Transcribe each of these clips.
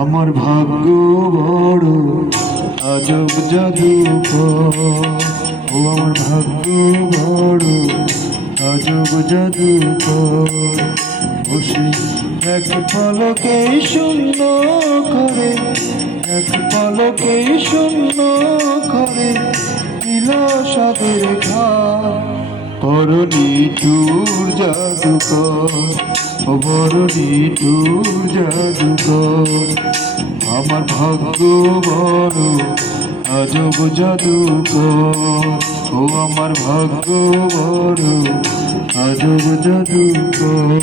আমার ভাগ্য বড় আজব জাদুকর, ও আমার ভাগ্য বড় আজব জাদুকর। বসে এক পলকে শূন্য করে, এক পলকে শূন্য করে দিল সাদের ঘাট। বড় নিঠুর জাদুকর, ও বড় নিঠুর জাদুকর। আমার ভাগ্য বড় আজব জাদুকর, ও আমার ভাগ্য বড় আজব জাদুকর।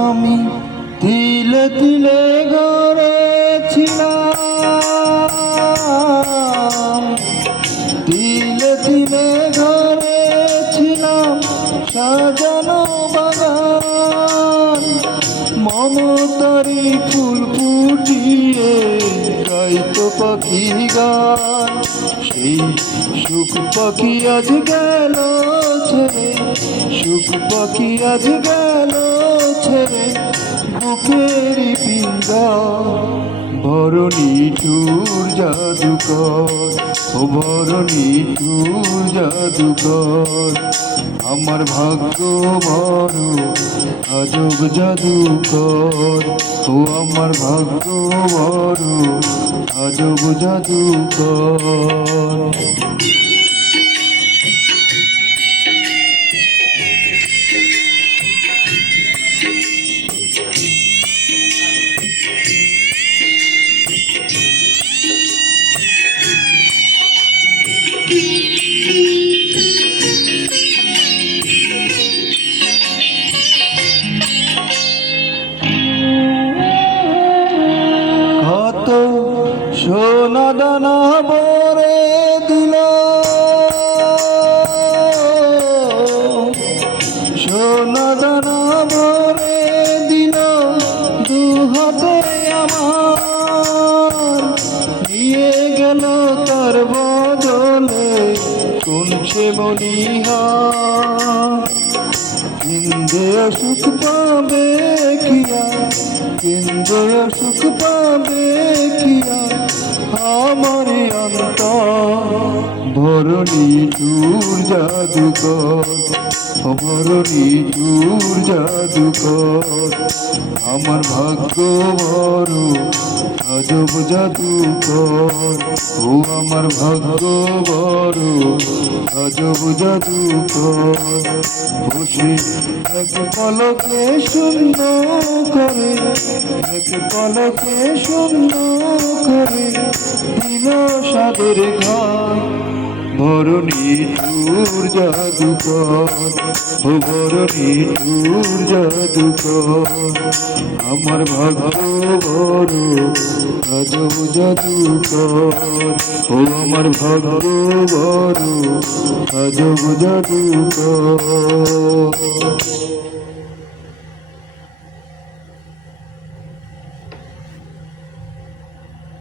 আমি তিলে তিলে গড়েছিলাম, তিলে তিলে গড়েছিলাম সাজানো বাগান। মমতারি ফুল ফুটিয়ে গাইতো পাখি গান। সেই সুখ পাখি আজ গেল ছেড়ে, সুখ পাখি আজ গেল ছেড়ে বুকেরই পিঞ্জর। বড় নিঠুর জাদুকর, ও বড় নিঠুর জাদুকর। আমার ভাগ্য বড় আজব জাদুকর, ও আমার ভাগ্য বড় আজব জাদুকর। কত সোনা দানা ভরে দিল, সোনা দানা ভরে দিল দু হাতে আমার। নিয়ে গেল তার বদলে কোন সে মনিহার। কেন্দ্রে সুখ পাবে কিয়া, কেন্দ্রে সুখ পাবে কিয়া আমার অন্তর। বড় নিঠুর জাদুকর, বড় নিঠুর জাদুকর। আমার ভাগ্য বড় আজব জাদুকর, ও আমার ভাগ্য বড় আজব জাদুকর। বসে এক পলকে শূন্য করে, এক পলকে শূন্য করে দিল সাদের ঘাট। বড় নিঠুর জাদুকর, ও বড় নিঠুর জাদুকর। আমার ভাগ্য বড় আজব জাদুকর, ও আমার ভাগ্য বড় আজব জাদুকর।